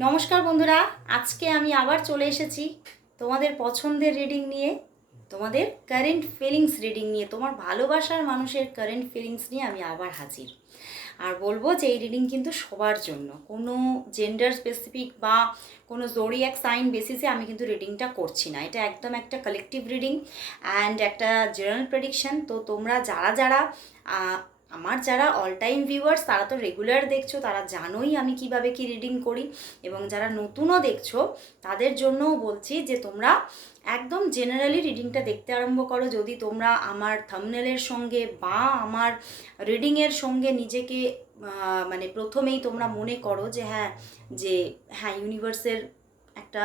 নমস্কার বন্ধুরা, আজকে আমি আবার চলে এসেছি তোমাদের পছন্দের রিডিং নিয়ে, তোমাদের কারেন্ট ফিলিংস রিডিং নিয়ে, তোমার ভালোবাসার মানুষের কারেন্ট ফিলিংস নিয়ে আমি আবার হাজির। আর বলব যে এই রিডিং কিন্তু সবার জন্য। কোনো জেন্ডার স্পেসিফিক বা কোনো জোরিয়াক সাইন বেসিসে আমি কিন্তু রিডিংটা করছি না। এটা একদম একটা কালেকটিভ রিডিং অ্যান্ড একটা জেনারেল প্রেডিকশন তো তোমরা যারা যারা আমার যারা অল টাইম ভিউয়ার্স তারা তো রেগুলার দেখছ, তারা জানোই আমি কীভাবে কি রিডিং করি। এবং যারা নতুনও দেখছ, তাদের জন্যও বলছি যে, তোমরা একদম জেনারেলি রিডিংটা দেখতে আরম্ভ করো। যদি তোমরা আমার থামনেলের সঙ্গে বা আমার রিডিংয়ের সঙ্গে নিজেকে মানে প্রথমেই তোমরা মনে করো যে হ্যাঁ যে হ্যাঁ ইউনিভার্সের একটা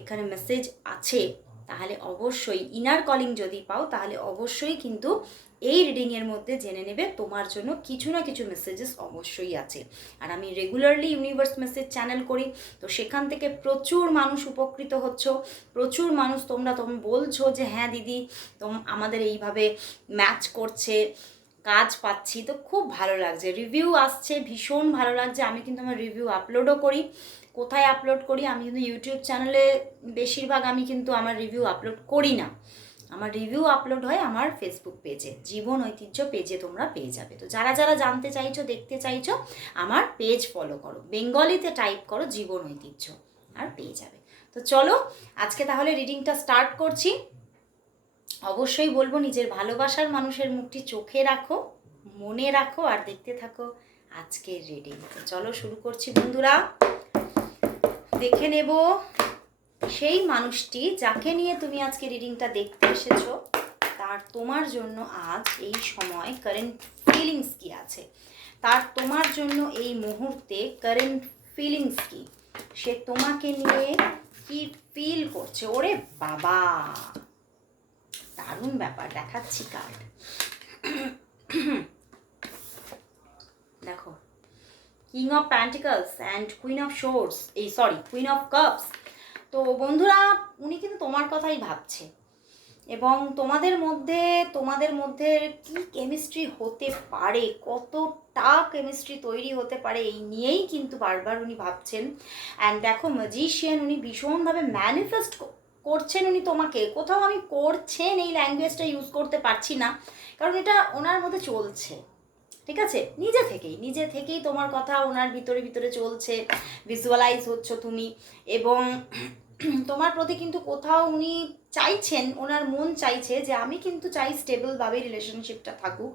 এখানে মেসেজ আছে, তাহলে অবশ্যই ইনার কলিং যদি পাও, তাহলে অবশ্যই কিন্তু এই রিডিংয়ের মধ্যে জেনে নেবে তোমার জন্য কিছু না কিছু মেসেজেস অবশ্যই আছে। আর আমি রেগুলারলি ইউনিভার্স মেসেজ চ্যানেল করি, তো সেখান থেকে প্রচুর মানুষ উপকৃত হচ্ছ, প্রচুর মানুষ তোমরা তোম, বলছো যে হ্যাঁ দিদি, তোম, আমাদের এইভাবে ম্যাচ করছে, কাজ পাচ্ছি। তো খুব ভালো লাগছে। রিভিউ আসছে, ভীষণ ভালো লাগছে। আমি কিন্তু আমার রিভিউ আপলোডও করি। কোথায় আপলোড করি? আমি কিন্তু ইউটিউব চ্যানেলে বেশিরভাগ আমি কিন্তু আমার রিভিউ আপলোড করি না। আমার রিভিউ আপলোড হয় আমার ফেসবুক পেজে জীবন ঐতিহ্য পেজে তোমরা পেয়ে যাবে। তো যারা যারা জানতে চাইছো, দেখতে চাইছো, আমার পেজ ফলো করো। বেঙ্গলিতে টাইপ করো জীবন ঐতিহ্য, আর পেয়ে যাবে। তো চলো, আজকে তাহলে রিডিংটা স্টার্ট করছি। অবশ্যই বলব, নিজের ভালোবাসার মানুষের মুখটি চোখে রাখো, মনে রাখো, আর দেখতে থাকো আজকের রিডিং চলো শুরু করছি বন্ধুরা। দেখে নেব। সেই মানুষটি যাকে নিয়ে তুমি আজকে রিডিংটা দেখতে এসেছ, তার তোমার জন্য আজ এই সময় কারেন্ট ফিলিংস কি আছে? তার তোমার জন্য এই মুহূর্তে কারেন্ট ফিলিংস কি? সে তোমাকে নিয়ে কি ফিল করছে? ওরে বাবা! দারুণ ব্যাপার, দেখাচ্ছি কার্ড দেখো king of pentacles and queen of swords এই সরি কুইন অফ কাপস তো বন্ধুরা, উনি কিন্তু তোমার কথাই ভাবছে। এবং তোমাদের মধ্যে তোমাদের মধ্যে কি কেমিস্ট্রি হতে পারে, কতটা কেমিস্ট্রি তৈরি হতে পারে, এই নিয়েই কিন্তু বারবার উনি ভাবছেন। অ্যান্ড দেখো ম্যাজিশিয়ান উনি ভীষণভাবে ম্যানিফেস্ট করছেন উনি তোমাকে। কোথাও আমি করছেন এই ল্যাঙ্গুয়েজটা ইউজ করতে পারছি না, কারণ এটা ওনার মধ্যে চলছে। ঠিক আছে? নিজে থেকেই নিজে থেকেই তোমার কথা ওনার ভিতরে ভিতরে চলছে। ভিজুয়ালাইজ হচ্ছ তুমি। এবং তোমার প্রতি কিন্তু কোথাও উনি চাইছেন, ওনার মন চাইছে যে আমি কিন্তু চাই স্টেবলভাবে রিলেশনশিপটা থাকুক।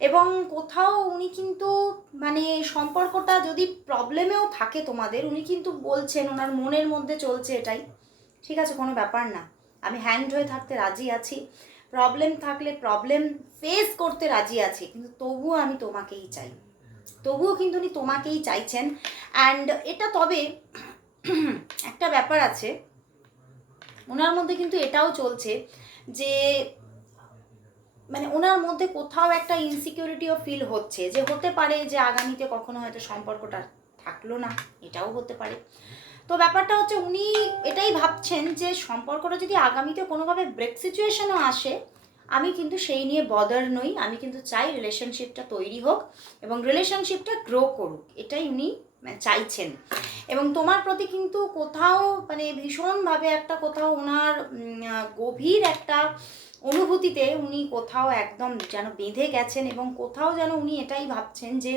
এবং কোথাও উনি কিন্তু মানে সম্পর্কটা যদি প্রবলেমেও থাকে তোমাদের, উনি কিন্তু বলছেন ওনার মনের মধ্যে চলছে এটাই। ঠিক আছে, কোনো ব্যাপার না। আমি হ্যাংড হয়ে থাকতে রাজি আছি। প্রবলেম থাকলে প্রবলেম ফেস করতে রাজি আছি, কিন্তু তবুও আমি তোমাকেই চাই। তবুও কিন্তু উনি তোমাকেই চাইছেন। অ্যান্ড এটা তবে একটা ব্যাপার আছে। ওনার মধ্যে কিন্তু এটাও চলছে যে মানে ওনার মধ্যে কোথাও একটা ইনসিকিউরিটিও ফিল হচ্ছে যে, হতে পারে যে আগামীতে কখনো হয়তো সম্পর্কটা থাকল না, এটাও হতে পারে। তো ব্যাপারটা হচ্ছে উনি এটাই ভাবছেন যে, সম্পর্কটা যদি আগামীতে কোনোভাবে ব্রেক সিচুয়েশনও আসে, আমি কিন্তু সেই নিয়ে বদার নই, আমি কিন্তু চাই রিলেশনশিপটা তৈরি হোক এবং রিলেশনশিপটা গ্রো করুক, এটাই উনি চাইছেন। এবং তোমার প্রতি কিন্তু কোথাও মানে ভীষণভাবে একটা কোথাও ওনার গভীর একটা অনুভূতিতে উনি কোথাও একদম যেন বেঁধে গেছেন এবং কোথাও যেন উনি এটাই ভাবছেন যে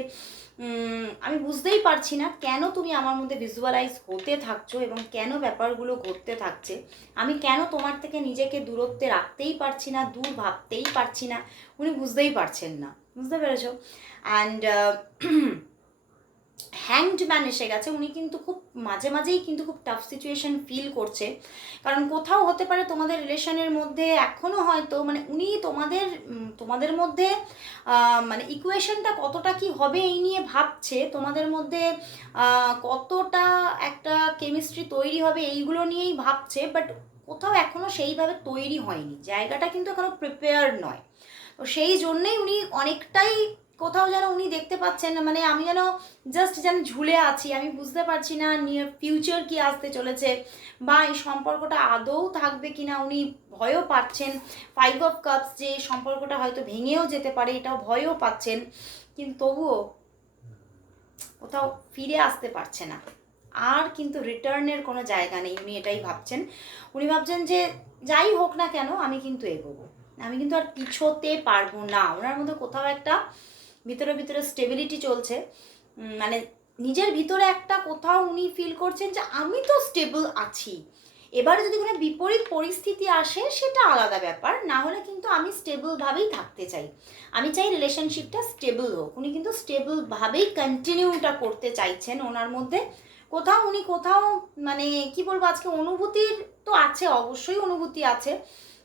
আমি বুঝতেই পারছি না কেন তুমি আমার মধ্যে ভিজুয়ালাইজ হতে থাকছো এবং কেন ব্যাপারগুলো ঘটতে থাকছে। আমি কেন তোমার থেকে নিজেকে দূরত্বে রাখতেই পারছি না, দূর ভাবতেই পারছি না, উনি বুঝতেই পারছেন না। বুঝতে পেরেছ? অ্যান্ড হ্যাংড ম্যান এসে গেছে। উনি কিন্তু খুব মাঝে মাঝেই কিন্তু খুব টাফ সিচুয়েশন ফিল করছে। কারণ কোথাও হতে পারে তোমাদের রিলেশনের মধ্যে এখনও হয়তো মানে উনি তোমাদের তোমাদের মধ্যে মানে ইকুয়েশনটা কতটা কি হবে এই নিয়ে ভাবছে। তোমাদের মধ্যে কতটা একটা কেমিস্ট্রি তৈরি হবে এইগুলো নিয়েই ভাবছে। বাট কোথাও এখনও সেইভাবে তৈরি হয়নি। জায়গাটা কিন্তু এখনও প্রিপেয়ার নয়। তো সেই জন্যেই উনি অনেকটাই কোথাও যেন উনি দেখতে পাচ্ছেন মানে আমি যেন জাস্ট যেন ঝুলে আছি, আমি বুঝতে পারছি না নিয়ার ফিউচার কি আসতে চলেছে, বা এই সম্পর্কটা আদৌ থাকবে কি না উনি ভয়ও পাচ্ছেন ফাইভ অফ কাপস যে সম্পর্কটা হয়তো ভেঙেও যেতে পারে, এটাও ভয়ও পাচ্ছেন, কিন্তু তবুও কোথাও ফিরে আসতে পারছে না। আর কিন্তু রিটার্নের কোনো জায়গা নেই, উনি এটাই ভাবছেন। উনি ভাবছেন যে যাই হোক না কেন, আমি কিন্তু এগোবো। আমি কিন্তু আর পিছোতে পারব না, ওনার মধ্যে কোথাও একটা ভিতরে ভিতরে স্টেবিলিটি চলছে। মানে নিজের ভিতরে একটা কোথাও উনি ফিল করছেন যে আমি তো স্টেবল আছি। এবারে যদি কোনো বিপরীত পরিস্থিতি আসে, সেটা আলাদা ব্যাপার। না হলে কিন্তু আমি স্টেবলভাবেই থাকতে চাই। আমি চাই রিলেশনশিপটা স্টেবল হোক। উনি কিন্তু স্টেবলভাবেই কন্টিনিউটা করতে চাইছেন ওনার মধ্যে। কোথাও উনি কোথাও মানে কি বলব, আজকে অনুভূতির তো আছে, অবশ্যই অনুভূতি আছে।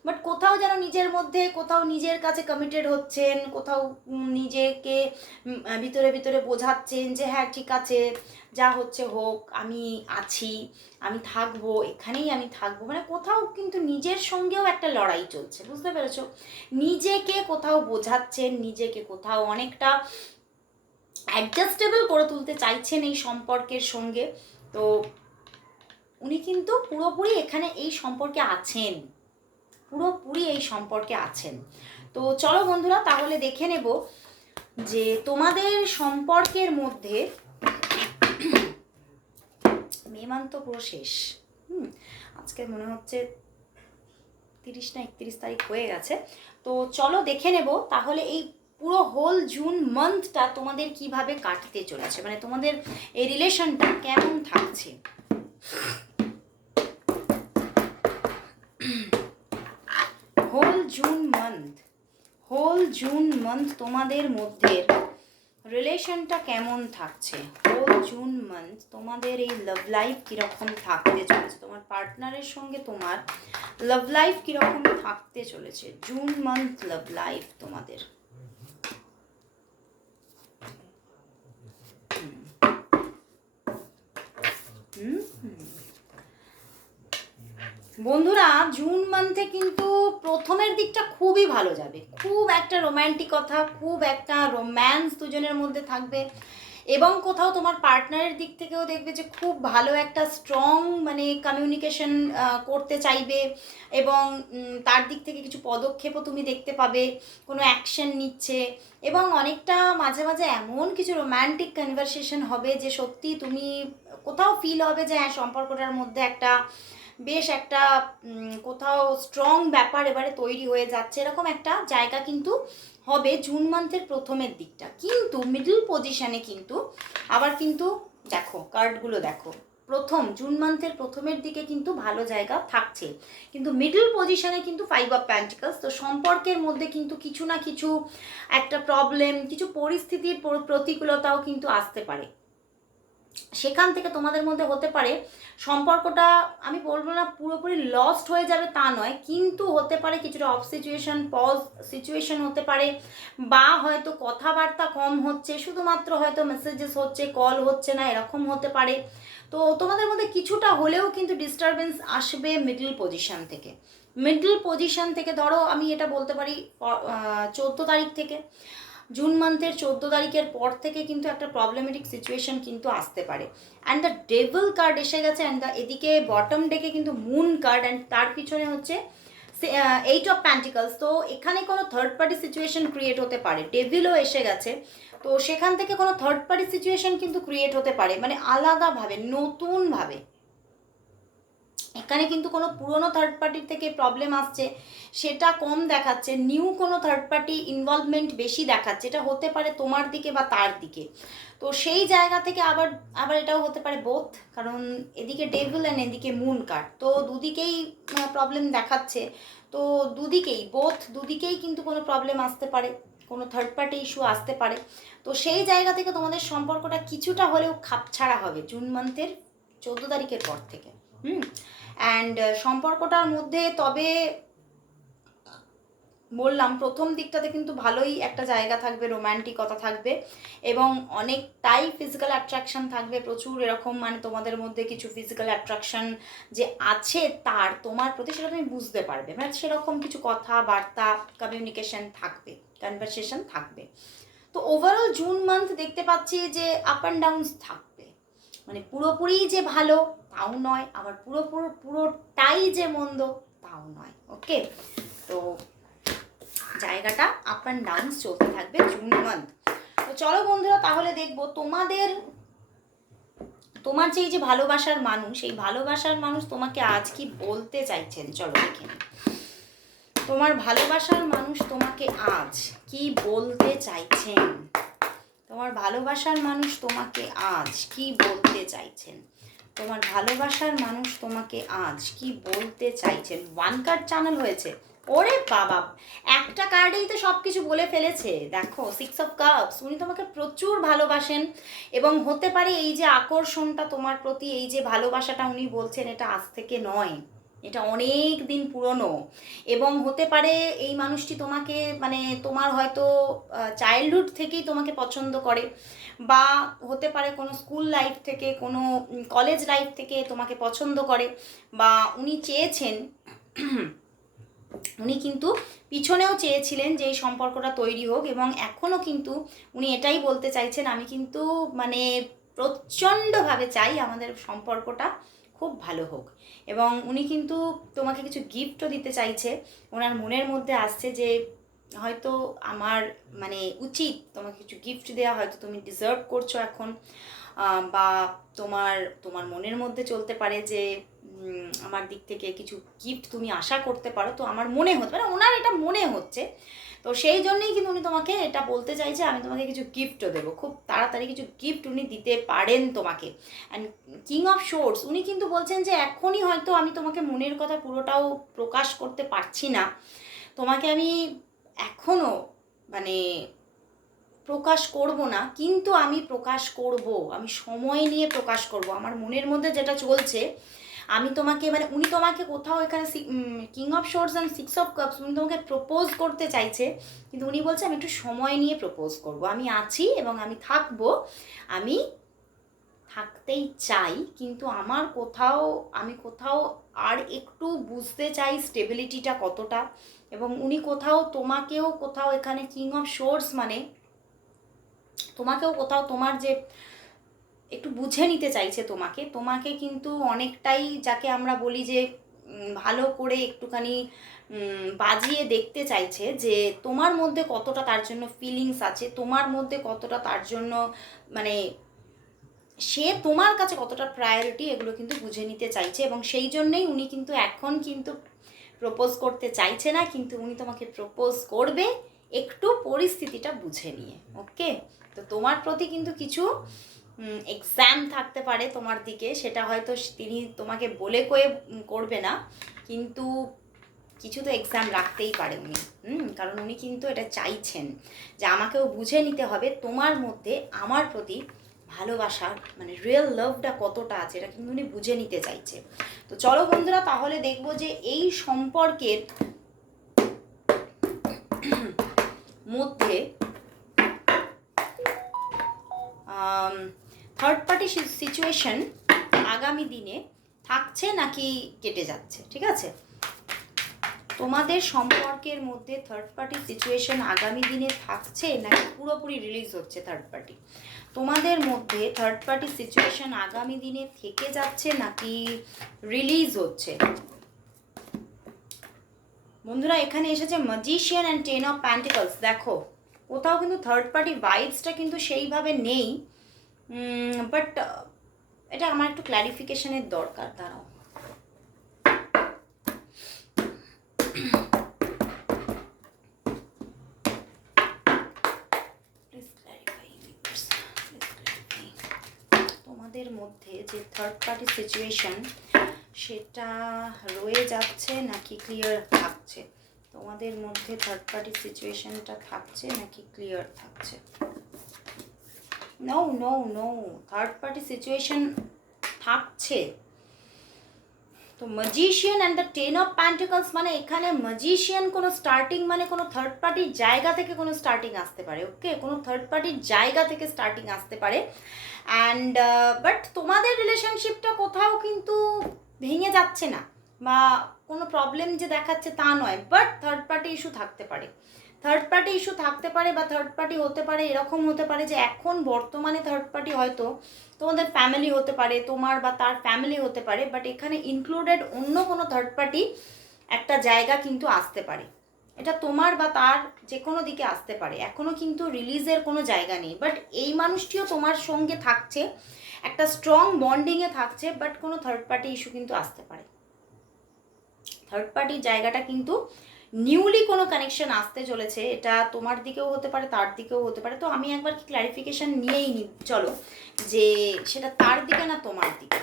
বাট কোথাও যেন নিজের মধ্যে, কোথাও নিজের কাছে কমিটেড হচ্ছেন, কোথাও নিজেকে ভিতরে ভিতরে বোঝাচ্ছেন যে হ্যাঁ ঠিক আছে, যা হচ্ছে হোক, আমি আছি, আমি থাকব, এখানেই আমি থাকব। মানে কোথাও কিন্তু নিজের সঙ্গেও একটা লড়াই চলছে, বুঝতে পেরেছ? নিজেকে কোথাও বোঝাচ্ছেন, নিজেকে কোথাও অনেকটা অ্যাডজাস্টেবল করে তুলতে চাইছেন এই সম্পর্কের সঙ্গে। তো উনি কিন্তু পুরোপুরি এখানে এই সম্পর্কে আছেন। পুরোপুরি এই সম্পর্কে আছেন। তো চলো বন্ধুরা, তাহলে দেখে নেব যে তোমাদের সম্পর্কের মধ্যে মে মান্থ তো পুরো শেষ হুম, আজকে মনে হচ্ছে তিরিশ না একত্রিশ তারিখ হয়ে গেছে। তো চলো দেখে নেব তাহলে এই পুরো হোল জুন মান্থটা তোমাদের কীভাবে কাটতে চলেছে মানে তোমাদের এই রিলেশনটা কেমন থাকছে whole June month whole June month তোমাদের মধ্যে রিলেশনটা কেমন থাকছে? হোল জুন মান্থ তোমাদের এই লাভ লাইফ কীরকম থাকতে চলেছে? তোমার পার্টনারের সঙ্গে তোমার লাভ লাইফ কীরকম থাকতে চলেছে? জুন মান্থ লাভ লাইফ তোমাদের। হুম। হুম। বন্ধুরা জুন মান্থে কিন্তু প্রথমের দিকটা খুবই ভালো যাবে। খুব একটা রোম্যান্টিক কথা, খুব একটা রোম্যান্স দুজনের মধ্যে থাকবে। এবং কোথাও তোমার পার্টনারের দিক থেকেও দেখবে যে খুব ভালো একটা স্ট্রং মানে কমিউনিকেশন করতে চাইবে। এবং তার দিক থেকে কিছু পদক্ষেপও তুমি দেখতে পাবে, কোনো অ্যাকশন নিচ্ছে। এবং অনেকটা মাঝে মাঝে এমন কিছু রোম্যান্টিক কনভারসেশন হবে যে সত্যি তুমি কোথাও ফিল হবে যে হ্যাঁ সম্পর্কটার মধ্যে একটা বেশ একটা কোথাও স্ট্রং ব্যাপার এবারে তৈরি হয়ে যাচ্ছে। এরকম একটা জায়গা কিন্তু হবে জুন মান্থের প্রথমের দিকটা। কিন্তু মিডল পজিশনে কিন্তু আবার কিন্তু দেখো কার্ডগুলো দেখো। প্রথম, জুন মান্থের প্রথমের দিকে কিন্তু ভালো জায়গা থাকছে। কিন্তু মিডল পজিশনে কিন্তু ফাইভ অফ প্যান্টিকলস তো সম্পর্কের মধ্যে কিন্তু কিছু না কিছু একটা প্রবলেম কিছু পরিস্থিতির প্রতিকূলতাও কিন্তু আসতে পারে। সেখান থেকে তোমাদের মধ্যে হতে পারে, সম্পর্কটা আমি বলব না পুরোপুরি লস্ট হয়ে যাবে তা নয়, কিন্তু হতে পারে কিছুটা অফ সিচুয়েশন পজ সিচুয়েশন হতে পারে, বা হয়তো কথাবার্তা কম হচ্ছে, শুধুমাত্র হয়তো মেসেজেস হচ্ছে কল হচ্ছে না, এরকম হতে পারে। তো তোমাদের মধ্যে কিছুটা হলেও কিন্তু ডিস্টারবেন্স আসবে মিডল পজিশন থেকে। মিডল পজিশন থেকে ধরো আমি এটা বলতে পারি চোদ্দ তারিখ থেকে। জুন মান্থের চোদ্দ তারিখের পর থেকে কিন্তু একটা প্রবলেমেটিক সিচুয়েশন কিন্তু আসতে পারে। অ্যান্ড দ্য ডেভেল কার্ড এসে গেছে অ্যান্ড দ্য এদিকে বটম ডেকে কিন্তু মুন কার্ড অ্যান্ড তার পিছনে হচ্ছে এইট অফ প্যান্টিকলস তো এখানে কোনো থার্ড পার্টি সিচুয়েশন ক্রিয়েট হতে পারে। ডেভিলও এসে গেছে। তো সেখান থেকে কোনো থার্ড পার্টি সিচুয়েশন কিন্তু ক্রিয়েট হতে পারে। মানে আলাদাভাবে, নতুনভাবে। এখানে কিন্তু কোনো পুরনো থার্ড পার্টির থেকে প্রবলেম আসছে। সেটা কম দেখাচ্ছে নিউ কোনো থার্ড পার্টি ইনভলভমেন্ট বেশি দেখাচ্ছে। এটা হতে পারে তোমার দিকে বা তার দিকে। তো সেই জায়গা থেকে আবার আবার এটাও হতে পারে বোথ কারণ এদিকে ডেভিল অ্যান্ড এদিকে মুন কার্ড তো দুদিকেই প্রবলেম দেখাচ্ছে। তো দুদিকেই বোথ দুদিকেই কিন্তু কোনো প্রবলেম আসতে পারে, কোনো থার্ড পার্টি ইস্যু আসতে পারে। তো সেই জায়গা থেকে তোমাদের সম্পর্কটা কিছুটা হলেও খাপছাড়া হবে, জুন মান্থের চোদ্দ তারিখের পর থেকে। হুম? অ্যান্ড সম্পর্কটার মধ্যে তবে বললাম, প্রথম দিকটাতে কিন্তু ভালোই একটা জায়গা থাকবে রোম্যান্টিকতা থাকবে এবং অনেকটাই ফিজিক্যাল অ্যাট্রাকশন থাকবে, প্রচুর এরকম মানে তোমাদের মধ্যে কিছু ফিজিক্যাল অ্যাট্রাকশন যে আছে তার, তোমার প্রতি সেটা তুমি বুঝতে পারবে। মানে সেরকম কিছু কথাবার্তা কমিউনিকেশন থাকবে কনভারসেশন থাকবে। তো ওভারঅল জুন মান্থ দেখতে পাচ্ছি যে আপ অ্যান্ড ডাউনস থাকবে। মানে পুরোপুরি যে ভালো তাও নয়, আবার পুরোপুরো পুরোটাই যে মন্দ, তাও নয় ওকে তো জায়গাটা আপ অ্যান্ড ডাউন চলতে থাকবে জুন মান্থ তো চলো বন্ধুরা, তাহলে দেখব তোমাদের, তোমার যে এই যে ভালোবাসার মানুষ, এই ভালোবাসার মানুষ তোমাকে আজ কি বলতে চাইছেন? চলো দেখে তোমার ভালোবাসার মানুষ তোমাকে আজ কি বলতে চাইছেন? তোমার ভালোবাসার মানুষ তোমাকে আজ কি বলতে চাইছেন? তোমার ভালোবাসার মানুষ তোমাকে আজ কি বলতে চাইছেন? ওয়ান কার্ড চ্যানেল হয়েছে। ওরে বাবা, একটা কার্ডেই তো সব কিছু বলে ফেলেছে। দেখো সিক্স অফ কাপস উনি তোমাকে প্রচুর ভালোবাসেন এবং হতে পারে এই যে আকর্ষণটা তোমার প্রতি, এই যে ভালোবাসাটা উনি বলছেন, এটা আজ থেকে নয়। এটা অনেক দিন পুরনো। এবং হতে পারে এই মানুষটি তোমাকে মানে তোমার হয়তো চাইল্ডহুড থেকেই তোমাকে পছন্দ করে বা হতে পারে কোনো স্কুল লাইফ থেকে, কোনো কলেজ লাইফ থেকে তোমাকে পছন্দ করে বা উনি চেয়েছেন, উনি কিন্তু পিছনেও চেয়েছিলেন যে এই সম্পর্কটা তৈরি হোক এবং এখনও কিন্তু উনি এটাই বলতে চাইছেন, আমি কিন্তু মানে প্রচণ্ডভাবে চাই আমাদের সম্পর্কটা খুব ভালো হোক। এবং উনি কিন্তু তোমাকে কিছু গিফটও দিতে চাইছে। ওনার মনের মধ্যে আসছে যে, হয়তো আমার মানে উচিত তোমাকে কিছু গিফট দেওয়া হয়তো তুমি ডিজার্ভ করছ এখন। বা তোমার তোমার মনের মধ্যে চলতে পারে যে আমার দিক থেকে কিছু গিফট তুমি আশা করতে পারো। তো আমার মনে হচ্ছে মানে ওনার এটা মনে হচ্ছে। তো সেই জন্যই কিন্তু উনি তোমাকে এটা বলতে চাইছে, আমি তোমাকে কিছু গিফটও দেবো। খুব তাড়াতাড়ি কিছু গিফট উনি দিতে পারেন তোমাকে। অ্যান্ড কিং অফ শোর্স উনি কিন্তু বলছেন যে এখনই হয়তো আমি তোমাকে মনের কথা পুরোটাও প্রকাশ করতে পারছি না। তোমাকে আমি এখনও মানে প্রকাশ করব না, কিন্তু আমি প্রকাশ করব, আমি সময় নিয়ে প্রকাশ করব। আমার মনের মধ্যে যেটা চলছে, আমি তোমাকে মানে উনি তোমাকে কোথাও এখানে king of swords and six of cups উনি তোমাকে প্রপোজ করতে চাইছে, কিন্তু উনি বলছে আমি একটু সময় নিয়ে প্রপোজ করব। আমি আছি এবং আমি থাকব, আমি থাকতেই চাই, কিন্তু আমার কোথাও, আমি কোথাও আর একটু বুঝতে চাই স্টেবিলিটিটা কতটা। এবং উনি কোথাও তোমাকেও কোথাও এখানে কিং অফ শোর্স মানে তোমাকেও কোথাও তোমার যে একটু বুঝে নিতে চাইছে তোমাকে তোমাকে কিন্তু অনেকটাই যাকে আমরা বলি যে ভালো করে একটুখানি বাজিয়ে দেখতে চাইছে যে, তোমার মধ্যে কতটা তার জন্য ফিলিংস আছে, তোমার মধ্যে কতটা তার জন্য মানে সে তোমার কাছে কতটা প্রায়োরিটি এগুলো কিন্তু বুঝে নিতে চাইছে এবং সেই জন্যই উনি কিন্তু এখন কিন্তু প্রপোজ করতে চাইছে না, কিন্তু উনি তোমাকে প্রপোজ করবে একটু পরিস্থিতিটা বুঝে নিয়ে ওকে তো তোমার প্রতি কিন্তু কিছু এক্সাম থাকতে পারে তোমার দিকে, সেটা হয়তো তিনি তোমাকে বলে কয়ে করবে না। কিন্তু কিছু তো এক্সাম রাখতেই পারে উনি। হুম, কারণ উনি কিন্তু এটা চাইছেন যে আমাকেও বুঝে নিতে হবে তোমার মধ্যে আমার প্রতি ভালোবাসার মানে রিয়েল লাভটা কতটা আছে, এটা কিন্তু উনি বুঝে নিতে চাইছে। তো চলো বন্ধুরা, তাহলে দেখব যে এই সম্পর্কের মধ্যে থার্ড পার্টি সিচুয়েশন আগামী দিনে থাকছে নাকি কেটে যাচ্ছে, ঠিক আছে? তোমাদের সম্পর্কের মধ্যে থার্ড পার্টি সিচুয়েশন আগামী দিনে থাকছে নাকি পুরোপুরি রিলিজ হচ্ছে থার্ড পার্টি তোমাদের মধ্যে থার্ড পার্টি সিচুয়েশন আগামী দিনে থেকে যাচ্ছে নাকি রিলিজ হচ্ছে? বন্ধুরা, এখানে এসেছে magician and ten of pentacles দেখো। কোথাও কিন্তু থার্ড পার্টি ভাইবসটা কিন্তু সেইভাবে নেই। বাট এটা আমার একটু ক্ল্যারিফিকেশনের দরকার, দাঁড়াও. তোমাদের মধ্যে যে থার্ড পার্টি সিচুয়েশন সেটা রয়ে যাচ্ছে নাকি ক্লিয়ার থাকছে? তোমাদের মধ্যে থার্ড পার্টি সিচুয়েশনটা থাকছে নাকি ক্লিয়ার থাকছে? No no no third party situation থাকছে। তো magician and the ten of pentacles মানে এখানে ম্যাজিশিয়ান কোনো স্টার্টিং মানে কোনো থার্ড পার্টির জায়গা থেকে কোনো স্টার্টিং আসতে পারে ওকে কোনো থার্ড পার্টির জায়গা থেকে স্টার্টিং আসতে পারে। অ্যান্ড বাট তোমাদের রিলেশনশিপটা কোথাও কিন্তু ভেঙে যাচ্ছে না। বা কোনো প্রবলেম যে দেখাচ্ছে তা নয় বাট থার্ড পার্টি ইস্যু থাকতে পারে। থার্ড পার্টি ইস্যু থাকতে পারে বা থার্ড পার্টি হতে পারে, এরকম হতে পারে যে এখন বর্তমানে থার্ড পার্টি হয়তো তোমাদের ফ্যামিলি হতে পারে, তোমার বা তার ফ্যামিলি হতে পারে বাট এখানে ইনক্লুডেড অন্য কোনো থার্ড পার্টি একটা জায়গা কিন্তু আসতে পারে। এটা তোমার বা তার যে কোনো দিকে আসতে পারে। এখনও কিন্তু রিলিজের কোনো জায়গা নেই বাট এই মানুষটিও তোমার সঙ্গে থাকছে, একটা স্ট্রং বন্ডিংয়ে থাকছে বাট কোনো থার্ড পার্টি ইস্যু কিন্তু আসতে পারে। থার্ড পার্টির জায়গাটা কিন্তু নিউলি কোনো কানেকশন আসতে চলেছে। এটা তোমার দিকেও হতে পারে, তার দিকেও হতে পারে। তো আমি একবার কি ক্ল্যারিফিকেশান নিয়েই নি চলো। যে সেটা তার দিকে না তোমার দিকে?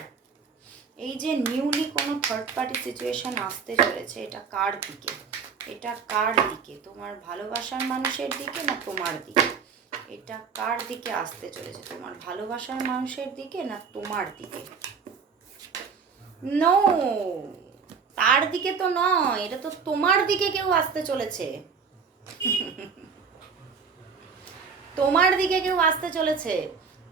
এই যে নিউলি কোনো থার্ড পার্টি সিচুয়েশন আসতে চলেছে, এটা কার দিকে? এটা কার দিকে? তোমার ভালোবাসার মানুষের দিকে না তোমার দিকে? এটা কার দিকে আসতে চলেছে? তোমার ভালোবাসার মানুষের দিকে না তোমার দিকে? নো তার দিকে তো নয়, এটা তো তোমার দিকে কেউ আসতে চলেছে। তোমার দিকে কেউ আসতে চলেছে।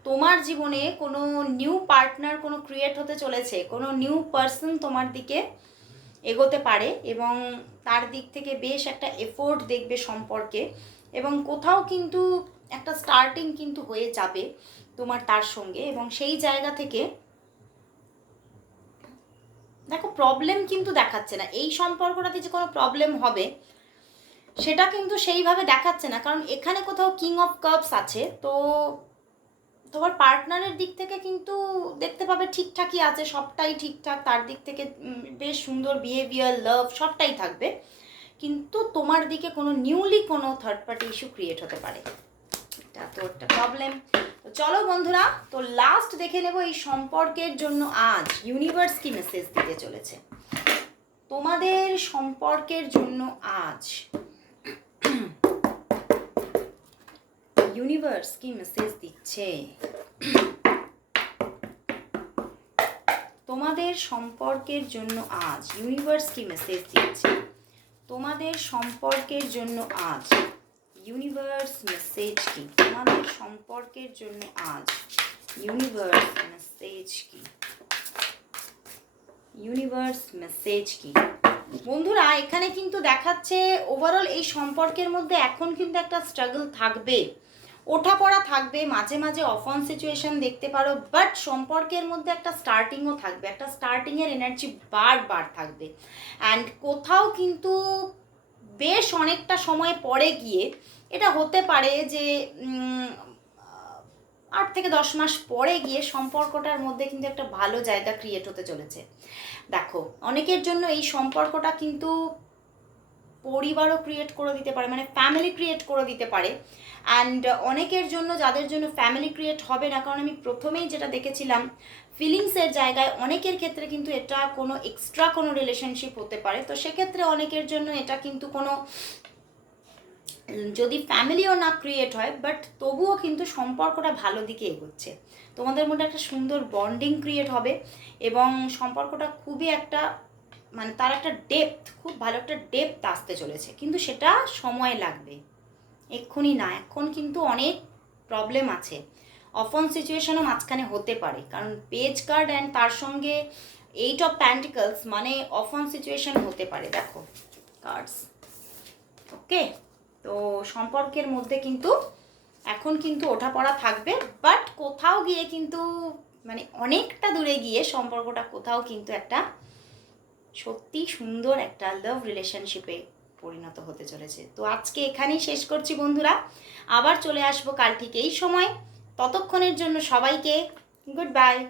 তোমার জীবনে কোনো নিউ পার্টনার কোনো ক্রিয়েট হতে চলেছে, কোনো নিউ পার্সন তোমার দিকে এগোতে পারে এবং তার দিক থেকে বেশ একটা এফোর্ট দেখবে সম্পর্কে এবং কোথাও কিন্তু একটা স্টার্টিং কিন্তু হয়ে যাবে তোমার তার সঙ্গে এবং সেই জায়গা থেকে দেখো প্রবলেম কিন্তু দেখাচ্ছে না। এই সম্পর্কটাতে যে কোনো প্রবলেম হবে, সেটা কিন্তু সেইভাবে দেখাচ্ছে না। কারণ এখানে কোথাও কিং অফ কাপস আছে, তো তোমার পার্টনারের দিক থেকে কিন্তু দেখতে পাবে ঠিকঠাকই আছে, সবটাই ঠিকঠাক। তার দিক থেকে বেশ সুন্দর বিহেভিয়ার লাভ সবটাই থাকবে। কিন্তু তোমার দিকে কোনো নিউলি কোনো থার্ড পার্টি ইস্যু ক্রিয়েট হতে পারে। এটা তো একটা প্রবলেম চলো বন্ধুরা, তো লাস্ট দেখে নেব এই সম্পর্কের জন্য আজ ইউনিভার্স কি মেসেজ দিতে চলেছে। তোমাদের সম্পর্কের জন্য আজ ইউনিভার্স কি মেসেজ দিচ্ছে। তোমাদের সম্পর্কের জন্য আজ ইউনিভার্স কি মেসেজ দিচ্ছে। তোমাদের সম্পর্কের জন্য আজ ইউনিভার্স মেসেজ কি? তোমাদের সম্পর্কের জন্য আজ ইউনিভার্স মেসেজ কি? ইউনিভার্স মেসেজ কি? বন্ধুরা, এখানে কিন্তু দেখাচ্ছে ওভারঅল এই সম্পর্কের মধ্যে এখন কিন্তু একটা স্ট্রাগল থাকবে। ওঠা পড়া থাকবে, মাঝে মাঝে অফন সিচুয়েশন দেখতে পারো বাট সম্পর্কের মধ্যে একটা স্টার্টিংও থাকবে, একটা স্টার্টিংয়ের এনার্জি বারবার থাকবে। অ্যান্ড কোথাও কিন্তু বেশ অনেকটা সময় পরে গিয়ে এটা হতে পারে যে আট থেকে দশ মাস পরে গিয়ে সম্পর্কটার মধ্যে কিন্তু একটা ভালো জায়গা ক্রিয়েট হতে চলেছে। দেখো, অনেকের জন্য এই সম্পর্কটা কিন্তু পরিবারও ক্রিয়েট করে দিতে পারে মানে ফ্যামিলি ক্রিয়েট করে দিতে পারে। অ্যান্ড অনেকের জন্য, যাদের জন্য ফ্যামিলি ক্রিয়েট হবে না, কারণ আমি প্রথমেই যেটা দেখেছিলাম ফিলিংসের জায়গায় অনেকের ক্ষেত্রে কিন্তু এটা কোনো এক্সট্রা কোনো রিলেশনশিপ হতে পারে। তো সেক্ষেত্রে অনেকের জন্য এটা কিন্তু কোনো, যদি ফ্যামিলিও না ক্রিয়েট হয় বাট তবুও কিন্তু সম্পর্কটা ভালো দিকে এগোচ্ছে। তোমাদের মধ্যে একটা সুন্দর বন্ডিং ক্রিয়েট হবে এবং সম্পর্কটা খুবই একটা মানে তার একটা ডেপথ খুব ভালো একটা ডেপথ আসতে চলেছে। কিন্তু সেটা সময় লাগবে। এক্ষুনি না, এখন কিন্তু অনেক প্রবলেম আছে। অফন সিচুয়েশনও মাঝখানে হতে পারে। কারণ পেজ কার্ড অ্যান্ড তার সঙ্গে এইট অফ প্যান্টিকলস মানে অফন সিচুয়েশন হতে পারে, দেখো। কার্ডস ওকে তো সম্পর্কের মধ্যে কিন্তু, এখন কিন্তু ওঠাপড়া থাকবে। বাট কোথাও গিয়ে কিন্তু মানে অনেকটা দূরে গিয়ে সম্পর্কটা কোথাও কিন্তু একটা সত্যি সুন্দর একটা লাভ রিলেশনশিপে পরিণত হতে চলেছে। তো আজকে এখানেই শেষ করছি বন্ধুরা। আবার চলে আসব কাল ঠিক এই সময়। ততক্ষণের জন্য সবাইকে গুড বাই